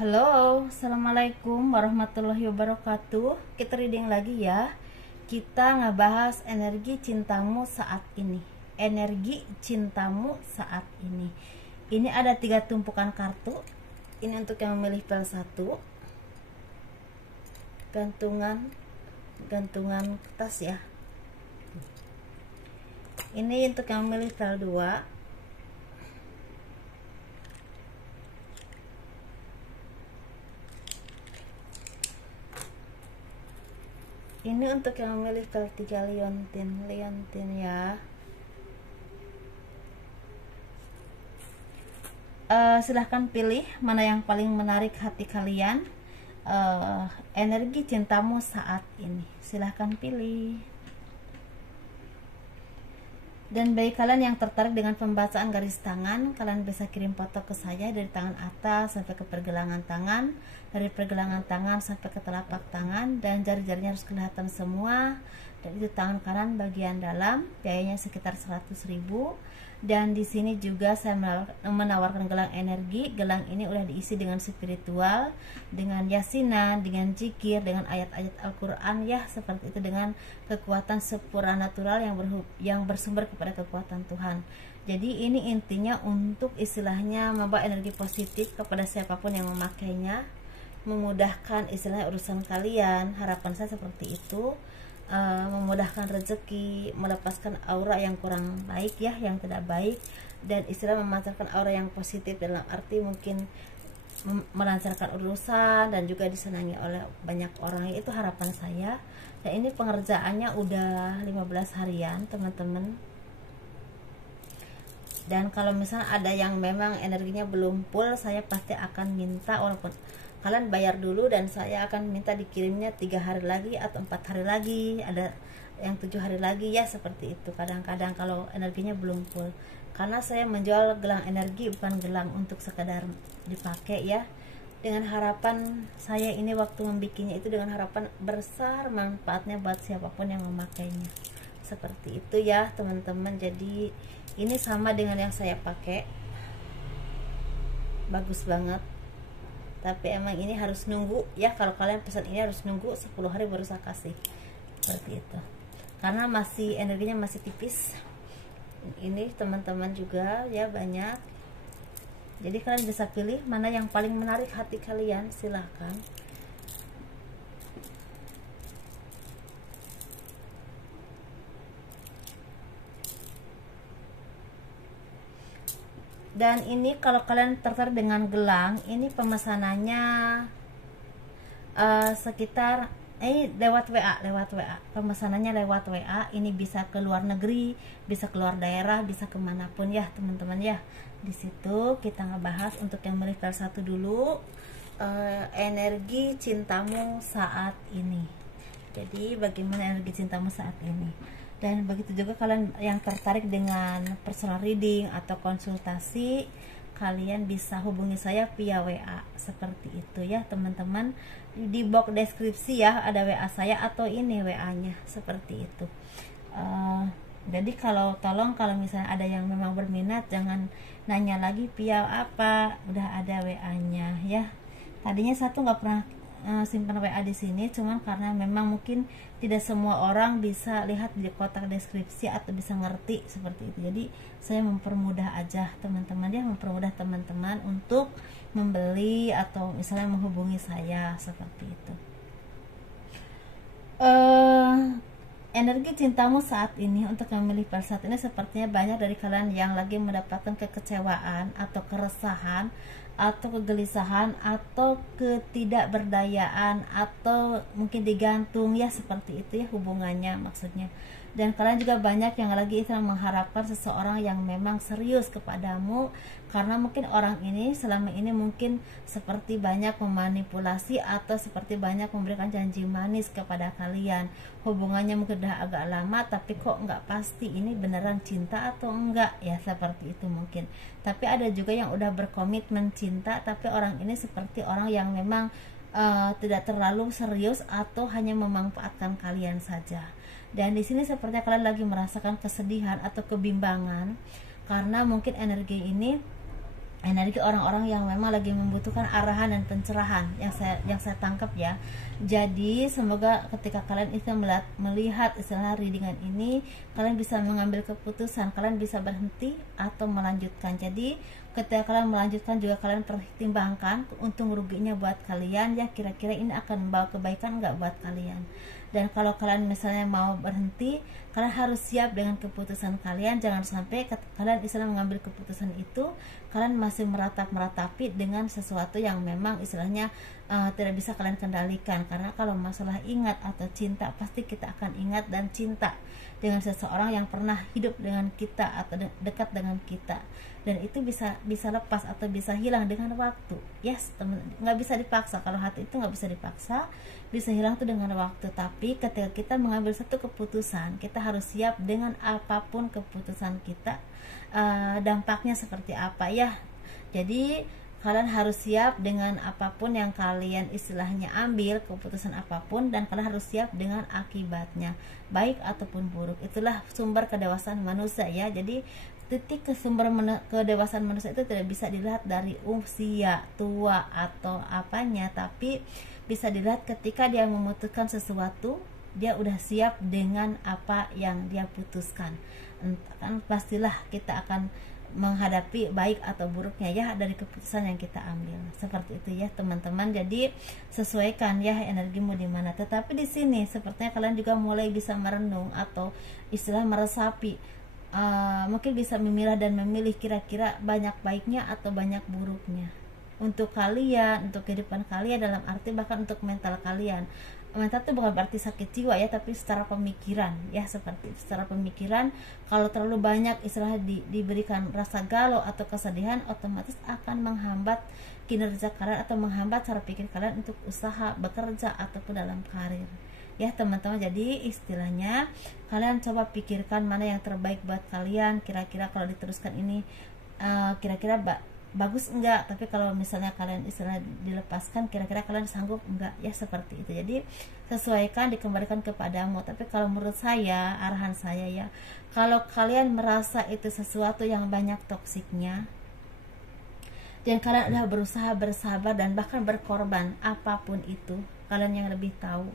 Halo, assalamualaikum warahmatullahi wabarakatuh. Kita reading lagi ya. Kita ngebahas energi cintamu saat ini. Energi cintamu saat ini. Ini ada 3 tumpukan kartu. Ini untuk yang memilih pel 1. Gantungan kertas ya. Ini untuk yang memilih pel 2. Ini untuk yang memilih pel 3 liontin ya. Silahkan pilih mana yang paling menarik hati kalian. Energi cintamu saat ini, silahkan pilih. Dan bagi kalian yang tertarik dengan pembacaan garis tangan, kalian bisa kirim foto ke saya dari tangan atas sampai ke pergelangan tangan, dari pergelangan tangan sampai ke telapak tangan, dan jari-jarinya harus kelihatan semua. Dan itu tangan kanan bagian dalam, biayanya sekitar 100.000. Dan di sini juga saya menawarkan gelang energi. Gelang ini udah diisi dengan spiritual, dengan yasinan, dengan zikir, dengan ayat-ayat Al-Quran ya, seperti itu, dengan kekuatan supranatural yang bersumber kepada kekuatan Tuhan. Jadi ini intinya untuk istilahnya membawa energi positif kepada siapapun yang memakainya, memudahkan istilahnya urusan kalian. Harapan saya seperti itu. Memudahkan rezeki, melepaskan aura yang kurang baik ya, yang tidak baik, dan istilah memancarkan aura yang positif dalam arti mungkin melancarkan urusan dan juga disenangi oleh banyak orang. Itu harapan saya. Dan ini pengerjaannya udah 15 harian teman-teman. Dan kalau misalnya ada yang memang energinya belum full, saya pasti akan minta, walaupun kalian bayar dulu, dan saya akan minta dikirimnya 3 hari lagi atau 4 hari lagi, ada yang 7 hari lagi ya, seperti itu. Kadang-kadang kalau energinya belum full, karena saya menjual gelang energi, bukan gelang untuk sekedar dipakai ya. Dengan harapan saya ini waktu membikinnya itu dengan harapan besar manfaatnya buat siapapun yang memakainya, seperti itu ya teman-teman. Jadi ini sama dengan yang saya pakai, bagus banget. Tapi emang ini harus nunggu ya, kalau kalian pesan ini harus nunggu 10 hari baru saya kasih, seperti itu, karena masih energinya masih tipis. Ini teman-teman juga ya banyak. Jadi kalian bisa pilih mana yang paling menarik hati kalian, silahkan. Dan ini kalau kalian tertarik dengan gelang, ini pemesanannya sekitar lewat WA. Pemesanannya lewat WA. Ini bisa ke luar negeri, bisa keluar daerah, bisa kemanapun ya teman-teman ya. Di situ kita ngebahas untuk yang melipar 1 dulu, energi cintamu saat ini. Jadi bagaimana energi cintamu saat ini. Dan begitu juga kalian yang tertarik dengan personal reading atau konsultasi, kalian bisa hubungi saya via WA, seperti itu ya teman-teman. Di box deskripsi ya ada WA saya atau ini WA-nya, seperti itu. Jadi tolong kalau misalnya ada yang memang berminat, jangan nanya lagi via apa, udah ada WA-nya ya. Tadinya satu nggak pernah simpan WA di sini, cuman karena memang mungkin tidak semua orang bisa lihat di kotak deskripsi atau bisa ngerti seperti itu. Jadi saya mempermudah aja teman-teman ya, mempermudah teman-teman untuk membeli atau misalnya menghubungi saya, seperti itu. Energi cintamu saat ini, untuk yang memilih pel saat ini, sepertinya banyak dari kalian yang lagi mendapatkan kekecewaan atau keresahan atau kegelisahan atau ketidakberdayaan atau mungkin digantung ya, seperti itu ya hubungannya maksudnya. Dan kalian juga banyak yang lagi mengharapkan seseorang yang memang serius kepadamu, karena mungkin orang ini selama ini mungkin seperti banyak memanipulasi atau seperti banyak memberikan janji manis kepada kalian. Hubungannya mungkin udah agak lama, tapi kok nggak pasti ini beneran cinta atau enggak ya, seperti itu mungkin. Tapi ada juga yang udah berkomitmen cinta, tapi orang ini seperti orang yang memang tidak terlalu serius atau hanya memanfaatkan kalian saja. Dan di sini sepertinya kalian lagi merasakan kesedihan atau kebimbangan, karena mungkin energi ini energi orang-orang yang memang lagi membutuhkan arahan dan pencerahan yang saya tangkap ya. Jadi semoga ketika kalian itu melihat istilah readingan ini, kalian bisa mengambil keputusan, kalian bisa berhenti atau melanjutkan. Jadi ketika kalian melanjutkan juga kalian pertimbangkan untung ruginya buat kalian ya, kira-kira ini akan membawa kebaikan nggak buat kalian. Dan kalau kalian misalnya mau berhenti, kalian harus siap dengan keputusan kalian. Jangan sampai kalian istilah mengambil keputusan itu kalian masih meratapi dengan sesuatu yang memang istilahnya tidak bisa kalian kendalikan. Karena kalau masalah ingat atau cinta, pasti kita akan ingat dan cinta dengan seseorang yang pernah hidup dengan kita atau dekat dengan kita, dan itu bisa lepas atau bisa hilang dengan waktu. Yes, teman, nggak bisa dipaksa. Kalau hati itu nggak bisa dipaksa, bisa hilang tuh dengan waktu. Tapi ketika kita mengambil satu keputusan, kita harus siap dengan apapun keputusan kita, dampaknya seperti apa ya. Jadi kalian harus siap dengan apapun yang kalian istilahnya ambil, keputusan apapun, dan kalian harus siap dengan akibatnya, baik ataupun buruk. Itulah sumber kedewasaan manusia ya. Jadi titik kedewasaan manusia itu tidak bisa dilihat dari usia tua atau apanya, tapi bisa dilihat ketika dia memutuskan sesuatu, dia udah siap dengan apa yang dia putuskan. Kan pastilah kita akan menghadapi baik atau buruknya ya dari keputusan yang kita ambil. Seperti itu ya teman-teman. Jadi sesuaikan ya energimu di mana. Tetapi di sini sepertinya kalian juga mulai bisa merenung atau istilah meresapi, mungkin bisa memilah dan memilih kira-kira banyak baiknya atau banyak buruknya untuk kalian, untuk kehidupan kalian, dalam arti bahkan untuk mental kalian. Mental itu bukan berarti sakit jiwa ya, tapi secara pemikiran ya, seperti secara pemikiran. Kalau terlalu banyak istilahnya diberikan rasa galau atau kesedihan, otomatis akan menghambat kinerja kalian atau menghambat cara pikir kalian untuk usaha, bekerja ataupun dalam karir ya teman-teman. Jadi istilahnya kalian coba pikirkan mana yang terbaik buat kalian. Kira-kira kalau diteruskan ini kira-kira bagus enggak, tapi kalau misalnya kalian istilah dilepaskan, kira-kira kalian sanggup enggak ya, seperti itu. Jadi sesuaikan, dikembalikan kepadamu. Tapi kalau menurut saya, arahan saya ya, kalau kalian merasa itu sesuatu yang banyak toksiknya dan kalian udah berusaha bersabar dan bahkan berkorban apapun itu, kalian yang lebih tahu,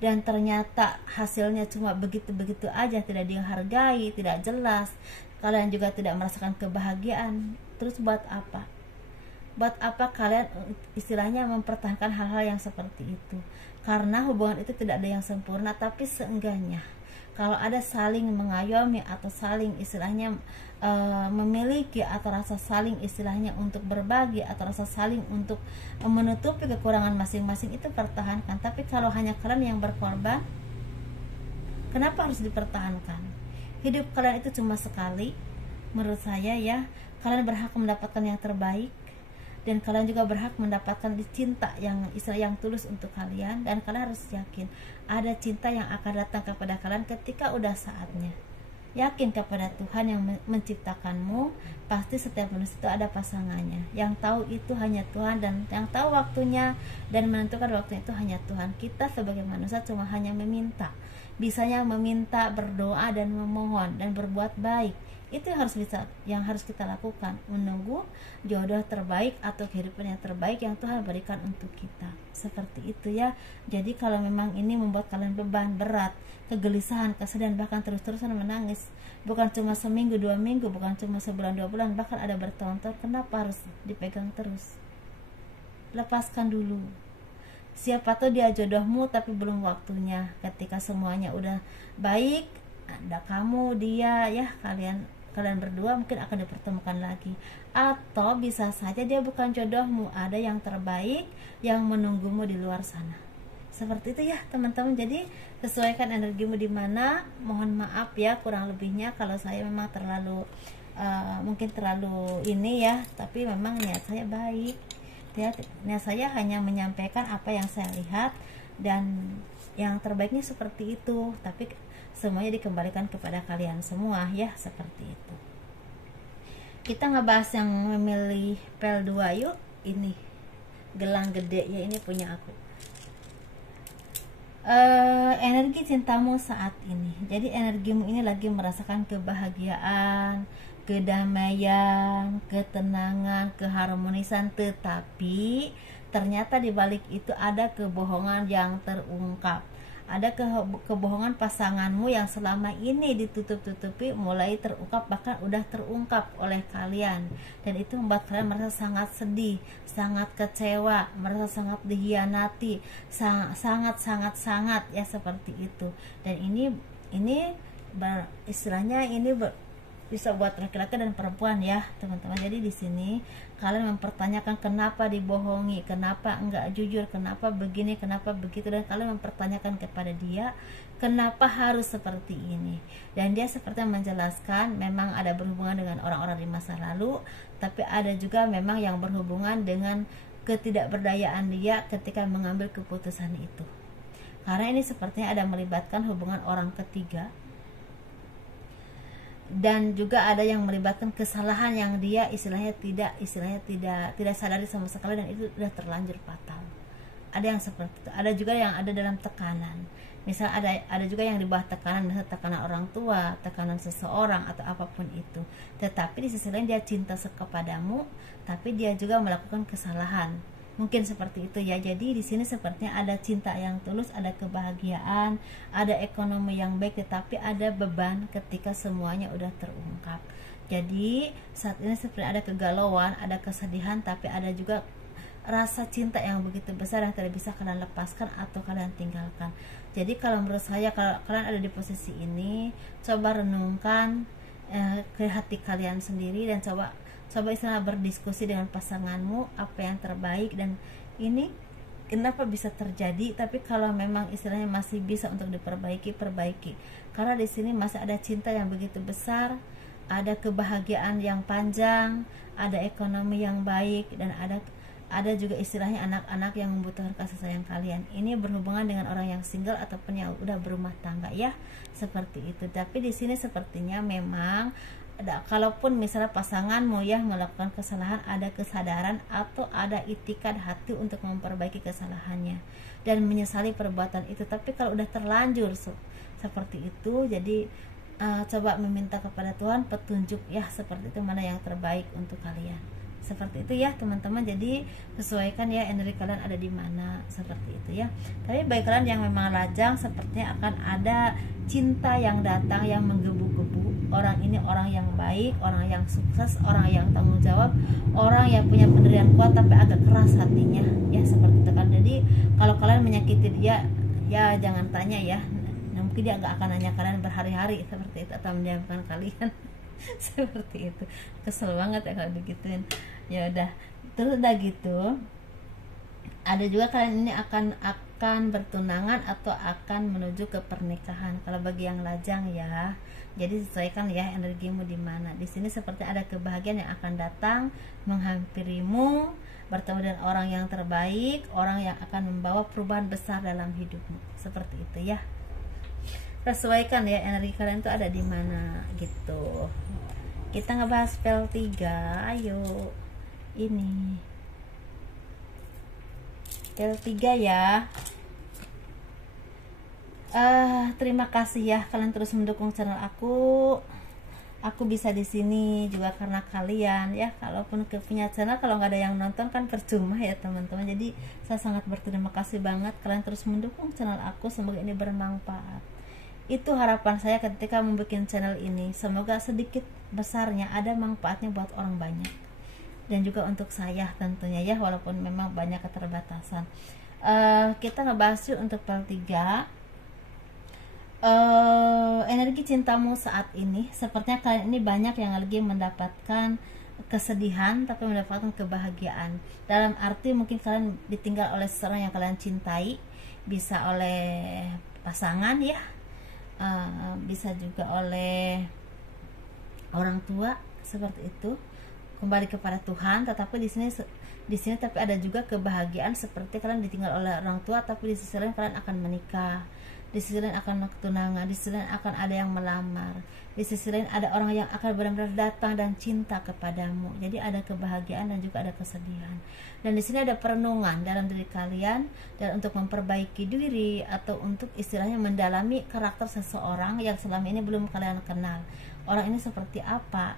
dan ternyata hasilnya cuma begitu-begitu aja, tidak dihargai, tidak jelas, kalian juga tidak merasakan kebahagiaan, terus buat apa? Buat apa kalian istilahnya mempertahankan hal-hal yang seperti itu? Karena hubungan itu tidak ada yang sempurna, tapi seenggaknya kalau ada saling mengayomi atau saling istilahnya memiliki, atau rasa saling istilahnya untuk berbagi, atau rasa saling untuk menutupi kekurangan masing-masing, itu pertahankan. Tapi kalau hanya kalian yang berkorban, kenapa harus dipertahankan? Hidup kalian itu cuma sekali. Menurut saya ya, kalian berhak mendapatkan yang terbaik, dan kalian juga berhak mendapatkan cinta yang istilah yang tulus untuk kalian. Dan kalian harus yakin ada cinta yang akan datang kepada kalian ketika udah saatnya. Yakin kepada Tuhan yang menciptakanmu. Pasti setiap manusia itu ada pasangannya. Yang tahu itu hanya Tuhan, dan yang tahu waktunya dan menentukan waktunya itu hanya Tuhan. Kita sebagai manusia cuma hanya meminta, bisanya meminta, berdoa dan memohon dan berbuat baik. Itu yang harus kita lakukan, menunggu jodoh terbaik atau kehidupan yang terbaik yang Tuhan berikan untuk kita. Seperti itu ya. Jadi kalau memang ini membuat kalian beban, berat, kegelisahan, kesedihan, bahkan terus-terusan menangis, bukan cuma seminggu, 2 minggu, bukan cuma sebulan, 2 bulan, bahkan ada bertahun-tahun, kenapa harus dipegang terus? Lepaskan dulu. Siapa tahu dia jodohmu tapi belum waktunya. Ketika semuanya udah baik, ada kamu, dia ya, kalian berdua mungkin akan dipertemukan lagi. Atau bisa saja dia bukan jodohmu, ada yang terbaik yang menunggumu di luar sana. Seperti itu ya teman-teman. Jadi sesuaikan energimu di mana. Mohon maaf ya kurang lebihnya kalau saya memang terlalu mungkin terlalu ini ya, tapi memang niat saya baik ya. Niat saya hanya menyampaikan apa yang saya lihat, dan yang terbaiknya seperti itu. Tapi semuanya dikembalikan kepada kalian semua ya, seperti itu. Kita ngebahas yang memilih pel 2 yuk. Ini gelang gede ya, ini punya aku. Energi cintamu saat ini. Jadi energimu ini lagi merasakan kebahagiaan, kedamaian, ketenangan, keharmonisan, tetapi ternyata di balik itu ada kebohongan yang terungkap. Ada kebohongan pasanganmu yang selama ini ditutup-tutupi mulai terungkap, bahkan udah terungkap oleh kalian, dan itu membuat kalian merasa sangat sedih, sangat kecewa, merasa sangat dikhianati, sangat ya seperti itu. Dan ini istilahnya ini bisa buat laki-laki dan perempuan ya teman-teman. Jadi di sini kalian mempertanyakan kenapa dibohongi, kenapa enggak jujur, kenapa begini, kenapa begitu, dan kalian mempertanyakan kepada dia kenapa harus seperti ini. Dan dia seperti menjelaskan memang ada berhubungan dengan orang-orang di masa lalu, tapi ada juga memang yang berhubungan dengan ketidakberdayaan dia ketika mengambil keputusan itu. Karena ini sepertinya ada melibatkan hubungan orang ketiga, dan juga ada yang melibatkan kesalahan yang dia istilahnya tidak sadari sama sekali, dan itu sudah terlanjur fatal. Ada yang seperti itu. Ada juga yang ada dalam tekanan. Misal ada juga yang di bawah tekanan, misalnya tekanan orang tua, tekanan seseorang atau apapun itu. Tetapi di sisi lain dia cinta kepadamu, tapi dia juga melakukan kesalahan. Mungkin seperti itu ya. Jadi di sini sepertinya ada cinta yang tulus, ada kebahagiaan, ada ekonomi yang baik, tetapi ada beban ketika semuanya udah terungkap. Jadi saat ini seperti ada kegalauan, ada kesedihan, tapi ada juga rasa cinta yang begitu besar yang tidak bisa kalian lepaskan atau kalian tinggalkan. Jadi kalau menurut saya, kalau kalian ada di posisi ini, coba renungkan ke hati kalian sendiri, dan coba istilah berdiskusi dengan pasanganmu apa yang terbaik, dan ini kenapa bisa terjadi. Tapi kalau memang istilahnya masih bisa untuk diperbaiki, perbaiki, karena di sini masih ada cinta yang begitu besar, ada kebahagiaan yang panjang, ada ekonomi yang baik, dan ada juga istilahnya anak-anak yang membutuhkan kasih sayang kalian. Ini berhubungan dengan orang yang single ataupun yang udah berumah tangga ya, seperti itu. Tapi di sini sepertinya memang kalaupun misalnya pasanganmu ya melakukan kesalahan, ada kesadaran atau ada itikad hati untuk memperbaiki kesalahannya dan menyesali perbuatan itu. Tapi kalau udah terlanjur seperti itu, jadi coba meminta kepada Tuhan petunjuk ya, seperti itu, mana yang terbaik untuk kalian. Seperti itu ya teman-teman. Jadi sesuaikan ya energi kalian ada di mana, seperti itu ya. Tapi bagi kalian yang memang lajang, sepertinya akan ada cinta yang datang yang menggebu-gebu. Orang ini orang yang baik, orang yang sukses, orang yang tanggung jawab, orang yang punya pendirian kuat tapi agak keras hatinya ya, seperti itu kan. Jadi kalau kalian menyakiti dia ya jangan tanya ya, mungkin dia gak akan nanya kalian berhari-hari seperti itu, atau mendiamkan kalian seperti itu. Kesel banget ya kalau digituin. Ya udah, terus udah gitu, ada juga kalian ini akan bertunangan atau akan menuju ke pernikahan kalau bagi yang lajang ya. Jadi sesuaikan ya energimu di mana. Di sini seperti ada kebahagiaan yang akan datang menghampirimu, bertemu dengan orang yang terbaik, orang yang akan membawa perubahan besar dalam hidupmu. Seperti itu ya. Sesuaikan ya energi kalian itu ada di mana gitu. Kita ngebahas spell 3. Ayo. Ini spell 3 ya. Terima kasih ya kalian terus mendukung channel aku. Aku bisa di sini juga karena kalian ya. Kalaupun punya channel, kalau nggak ada yang nonton kan percuma ya teman-teman. Jadi saya sangat berterima kasih banget kalian terus mendukung channel aku. Semoga ini bermanfaat. Itu harapan saya ketika membuat channel ini. Semoga sedikit besarnya ada manfaatnya buat orang banyak, dan juga untuk saya tentunya ya, walaupun memang banyak keterbatasan. Kita ngebahas yuk untuk part 3. Energi cintamu saat ini, sepertinya kalian ini banyak yang lagi mendapatkan kesedihan tapi mendapatkan kebahagiaan. Dalam arti mungkin kalian ditinggal oleh seseorang yang kalian cintai, bisa oleh pasangan ya, bisa juga oleh orang tua, seperti itu. Kembali kepada Tuhan, tetapi di sini tapi ada juga kebahagiaan, seperti kalian ditinggal oleh orang tua tapi di sisi lain kalian akan menikah, di sisi lain akan tunangan, di sisi lain akan ada yang melamar, di sisi lain ada orang yang akan benar-benar datang dan cinta kepadamu. Jadi ada kebahagiaan dan juga ada kesedihan. Dan di sini ada perenungan dalam diri kalian, dan untuk memperbaiki diri atau untuk istilahnya mendalami karakter seseorang yang selama ini belum kalian kenal. Orang ini seperti apa?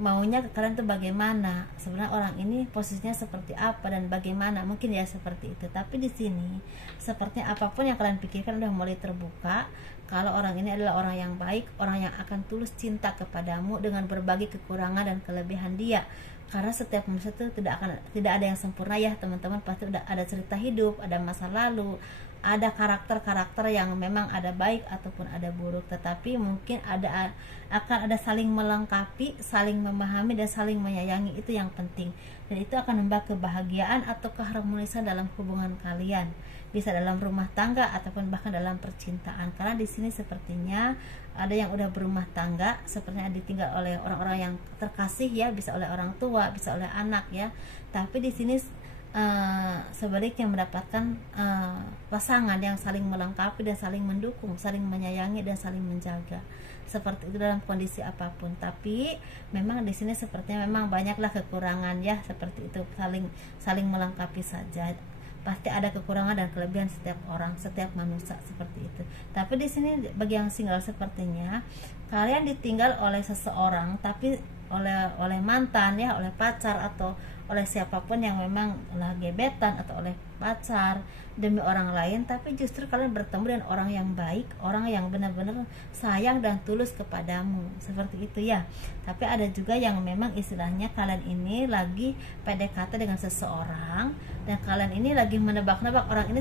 maunya ke kalian tuh bagaimana, sebenarnya orang ini posisinya seperti apa dan bagaimana, mungkin ya seperti itu. Tapi di sini sepertinya apapun yang kalian pikirkan udah mulai terbuka kalau orang ini adalah orang yang baik, orang yang akan tulus cinta kepadamu dengan berbagi kekurangan dan kelebihan dia. Karena setiap manusia itu tidak ada yang sempurna ya teman-teman, pasti ada cerita hidup, ada masa lalu, ada karakter-karakter yang memang ada baik ataupun ada buruk, tetapi mungkin akan ada saling melengkapi, saling memahami dan saling menyayangi, itu yang penting. Dan itu akan membawa kebahagiaan atau keharmonisan dalam hubungan kalian, bisa dalam rumah tangga ataupun bahkan dalam percintaan. Karena di sini sepertinya ada yang udah berumah tangga, sepertinya ditinggal oleh orang-orang yang terkasih ya, bisa oleh orang tua, bisa oleh anak ya. Tapi di sini sebaliknya mendapatkan pasangan yang saling melengkapi dan saling mendukung, saling menyayangi dan saling menjaga. Seperti itu dalam kondisi apapun. Tapi memang di sini sepertinya memang banyaklah kekurangan ya, seperti itu, saling melengkapi saja. Pasti ada kekurangan dan kelebihan setiap orang, setiap manusia seperti itu. Tapi di sini bagi yang single sepertinya kalian ditinggal oleh seseorang, tapi oleh mantan ya, oleh pacar atau oleh siapapun yang memang lah gebetan atau oleh pacar demi orang lain. Tapi justru kalian bertemu dengan orang yang baik, orang yang benar-benar sayang dan tulus kepadamu, seperti itu ya. Tapi ada juga yang memang istilahnya kalian ini lagi PDKT dengan seseorang dan kalian ini lagi menebak-nebak orang ini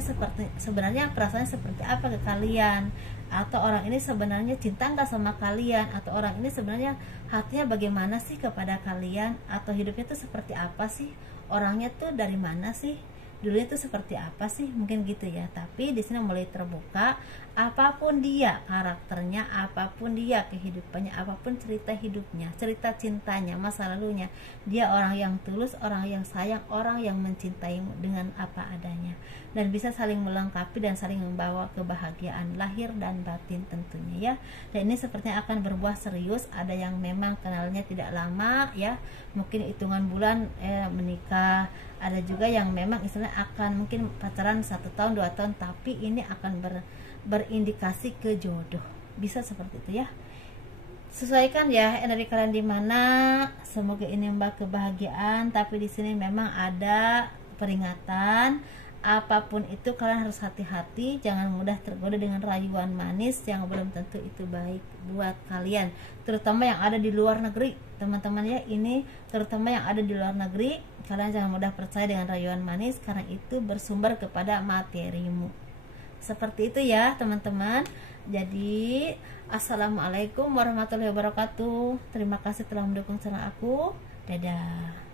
sebenarnya perasaannya seperti apa ke kalian, atau orang ini sebenarnya cinta nggak sama kalian, atau orang ini sebenarnya hatinya bagaimana sih kepada kalian, atau hidupnya tuh seperti apa sih, orangnya tuh dari mana sih, dulunya tuh seperti apa sih, mungkin gitu ya. Tapi di sini mulai terbuka, apapun dia karakternya, apapun dia kehidupannya, apapun cerita hidupnya, cerita cintanya, masa lalunya, dia orang yang tulus, orang yang sayang, orang yang mencintaimu dengan apa adanya, dan bisa saling melengkapi dan saling membawa kebahagiaan lahir dan batin tentunya ya. Dan ini sepertinya akan berbuah serius. Ada yang memang kenalnya tidak lama ya, mungkin hitungan bulan menikah. Ada juga yang memang istilahnya akan mungkin pacaran 1 tahun 2 tahun, tapi ini akan berindikasi ke jodoh, bisa seperti itu ya. Sesuaikan ya energi kalian di mana. Semoga ini membawa kebahagiaan. Tapi di sini memang ada peringatan, apapun itu kalian harus hati-hati, jangan mudah tergoda dengan rayuan manis yang belum tentu itu baik buat kalian, terutama yang ada di luar negeri teman-teman ya. Ini terutama yang ada di luar negeri, kalian jangan mudah percaya dengan rayuan manis karena itu bersumber kepada materimu. Seperti itu ya teman-teman. Jadi assalamualaikum warahmatullahi wabarakatuh. Terima kasih telah mendukung channel aku. Dadah.